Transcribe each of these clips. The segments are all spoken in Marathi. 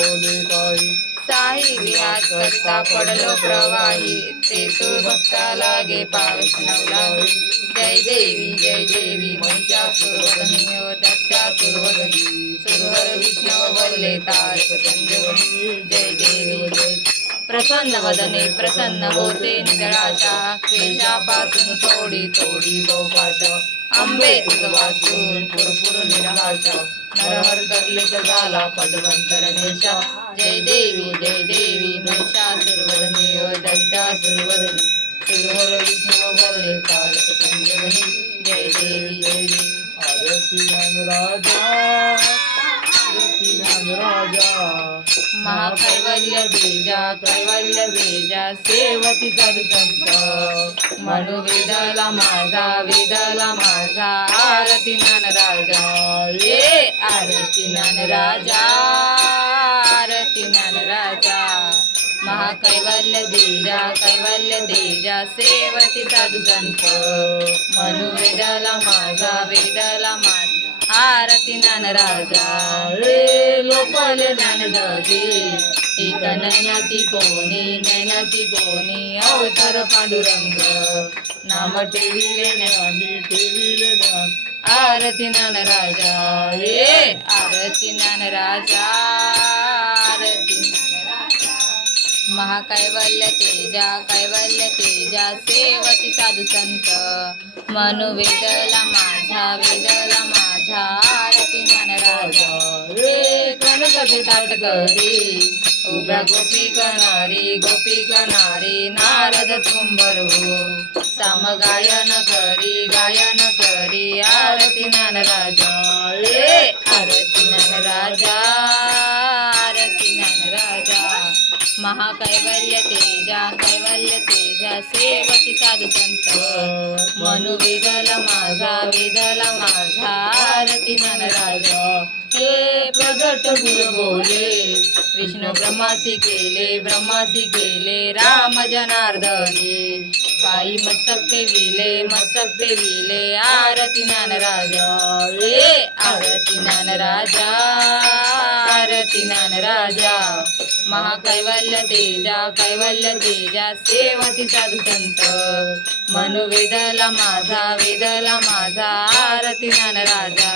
बोले काही साई विहात करता पडलो प्रवाही. ते तू भक्ता लागे पावस नवलाही. जय देवी जय देवी महिषा सुरवधनी दत्ता सुरवधनी सुरवर विष्णव वल्ले तारक संजीवनी जय देवी जय. प्रसन्न वदने प्रसन्न होते निदळाशा केशापासून थोडी थोडी गोपाश आंबे तुझ वाचून पुरपुर निरहाश झाला पदवंतर नेशा जय देवी जय देवी महिषा सुरवदने व दत्ता सुरवदनी सुरवर विष्णू वल्ले तारक संजीवनी जय देवी जय देवी. ज्ञान राजा राजा. महाकैवल्य बेजा कैवल्य बेजा सेवती संत म्हणू वेदाला माझा वेदाला माझा. आरती ज्ञान राजा. ये आरती ज्ञान राजा आरती ज्ञान राजा. महाकैवल्य देजा कैवल्य देजा सेवती साधू संत. म्हणू वेदाला माझा वेदाला माझा. आरती ज्ञान राजा. रे लोकले ज्ञान दगे एक नैनाती कोणी नैनाती कोणी अवतर पांडुरंग. नाम ठेविले आरती ज्ञान राजा ये. आरती ज्ञान राजा आरती महाकैवल्य तेजा कैवल्य तेजा सेवती साधू संत. मनु वेदला माझा वेदला माझा आरती ज्ञान राजा. रे गणपती करी उभ्या गोपी कणारी गोपी कणारी नारद तुंबर हो साम गायन करी गायन करी आरती ज्ञान राजा रे आरती ज्ञान राजा आरती ज्ञान राजा महाकैवल्य तेजा कैवल्य तेजा सेवती साधू संत मनु वेदला माझा वेदला माझा आरती ज्ञान राजा हे प्रगट गुरु बोले विष्णू ब्रह्मासी केले ब्रह्मासी केले राम जनार्दने पायी मस्तक ठेविले मस्तक ठेविले आरती नान राजा ए आरती नान राजा आरती नान राजा महाकैवल्य तेजा कैवल्य तेजा सेवती साधू संत. मनु वेदला माझा वेदला माझा आरती नान राजा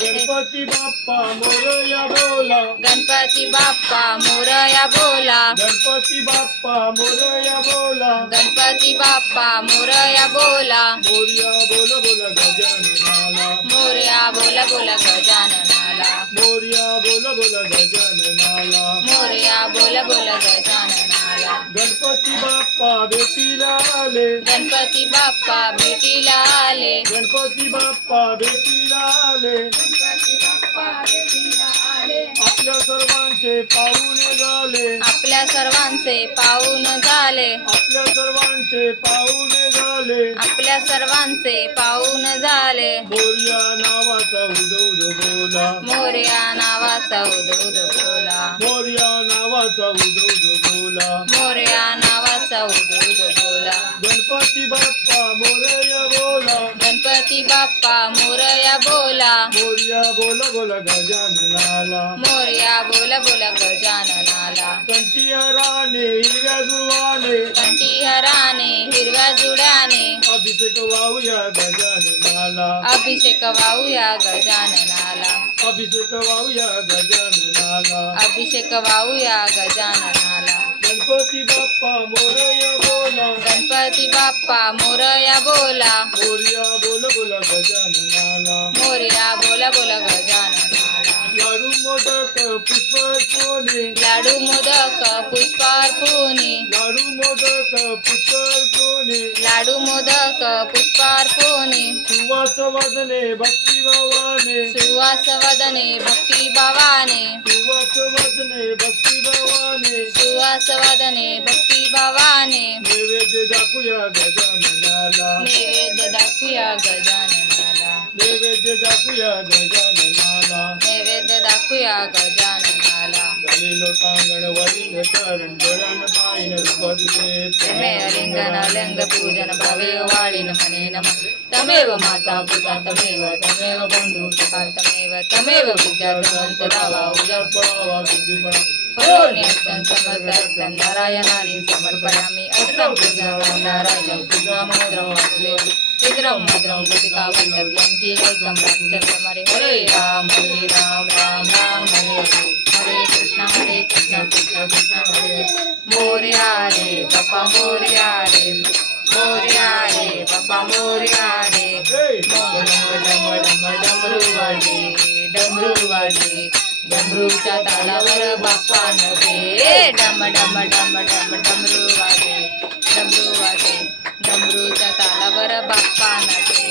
गणपती बाप्पा मोरया बोला. गणपती बाप्पा मोरया बोला. गणपती बाप्पा मोरया बोला. गणपती बाप्पा मोरया बोला. मोरया बोल बोल गजाननाला. मोरया बोला बोला गजाननाला. मोरया बोल बोल गजाननाला. मोरया बोला बोला गजाननाला. गणपती बाप्पा भेटीला आले. गणपती बाप्पा भेटीला आले. गणपती बाप्पा भेटीला आले. गणपती बाप्पा भेटीला आले. आपल्या सर्वांचे पाहुणे झाले. आपल्या सर्वांचे पाहून झाले. आपल्या सर्वांचे पाहुणे झाले. आपल्या सर्वांचे पाहून झाले. मोरया नावाचा उदौद बोला. मोरया नावाचा उदूद बोला. मोरया नावाचा उदौद बोला. मोरया नावाचा उदूद बोला. गणपती बाप्पा मोरया बोला. गणपती बाप्पा मोरया बोला. मोरया बोल बोल गजाननाला मोरया बोला बोला गजाननाला कंटिया राणे हिरव्या दुर्वाने अभिषेक वाहूया गजाननाला. अभिषेक वाहूया गजाननाला. अभिषेक वाहूया गजाननाला. अभिषेक वाहूया गजाननाला. गणपती बाप्पा मोरया बोला. गणपती बाप्पा मोरया बोला. मोरया बोल बोल गजाननाला. मोरया बोला बोला गजाननाला. लाडू मोदक पुष्प कोणी लाडू मोदक पुष्पार्पुनी लाडू मोदक पुष्प कोणी लाडू मोदक पुष्पार्पुनी सुवास वदने भक्ती भावाने. सुवास वदने भक्ती भावाने. सुवास वदने भक्ती भावाने. భవానే సువాసవదనే భక్తి భవానే నైవేద్య దాపుయా గజాననాల నైవేద్య దాపుయా గజాననాల నైవేద్య దాపుయా గజాననాల నైవేద్య దాపుయా గజాననాల గలిలో తాంగణ వరిన తరణ పూజన భవే వాళిన మనే నమ తమేవ మాతా పితా తమేవ తమేవ బంధు తమేవ తమేవ విద్యా తమంతరావా पळावा बुद्धिपणा करोमि अर्चन समर्पयत्यं नारायणानि समर्पयामि अस्त्रं पूजनं नारायणं पूजामोद्रं वासुदेव चित्रं मद्रं कृतिकावल्लभ्यं कीलैकं रामचन्द्रं हरे हरे राम हरे राम राम राम हरे हरे हरे कृष्ण हरे कृष्ण कृष्ण कृष्ण हरे हरे मोरया रे बाप्पा मोरया रे मोरया रे बाप्पा मोरया रे डमरूच्या तालावर बाप्पा नसे डम डम डम डम डमरू वाजे डमरू वाजे डमरूच्या तालावर बाप्पा नसे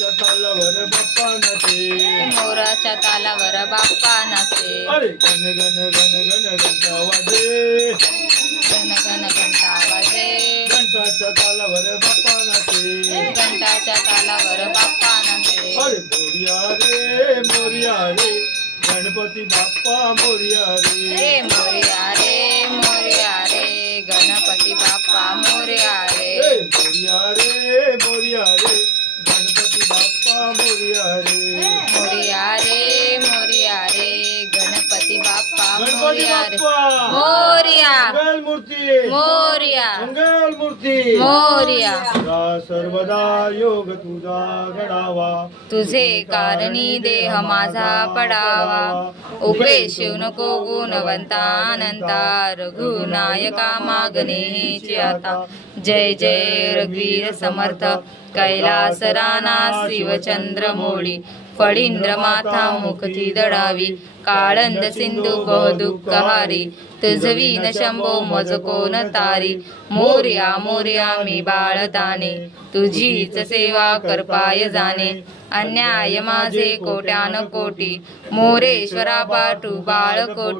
मोराच्या तालावर बाप्पा नचे मोराच्या तालावर बाप्पा नसे अरे गण गण गण गण घंटा वाजे गण गण घंटा वाजे घंटाच्या तालावर बाप्पा नाचे घंटाच्या तालावर बाप्पा नसे अरे मोरिया रे मोरिया रे. गणपती बाप्पा मोरिया रे. रे मोरया रे. मोरया। मंगल मूर्ती मोरया। सदा सर्वदा योग तुझा घडावा। तुझे कारणी देह माझा पडावा। उपदेश नको गुणवंता अनंता रघुनायका मागणेची आता। जय जय रघुवीर समर्थ कैलास राणा शिवचंद्र मोळी। फळींद्र माथा मुखती दडावी काळंद सिंधू बहुदुःख हारी तुझवी न शंभो मज कोण तारी मोर्या मोर्या मी बाळदाने तुझीच सेवा करपाय जाणे. अन्याय माझे कोट्यान कोटी मोरेश्वरा पाटू बाळ कोटी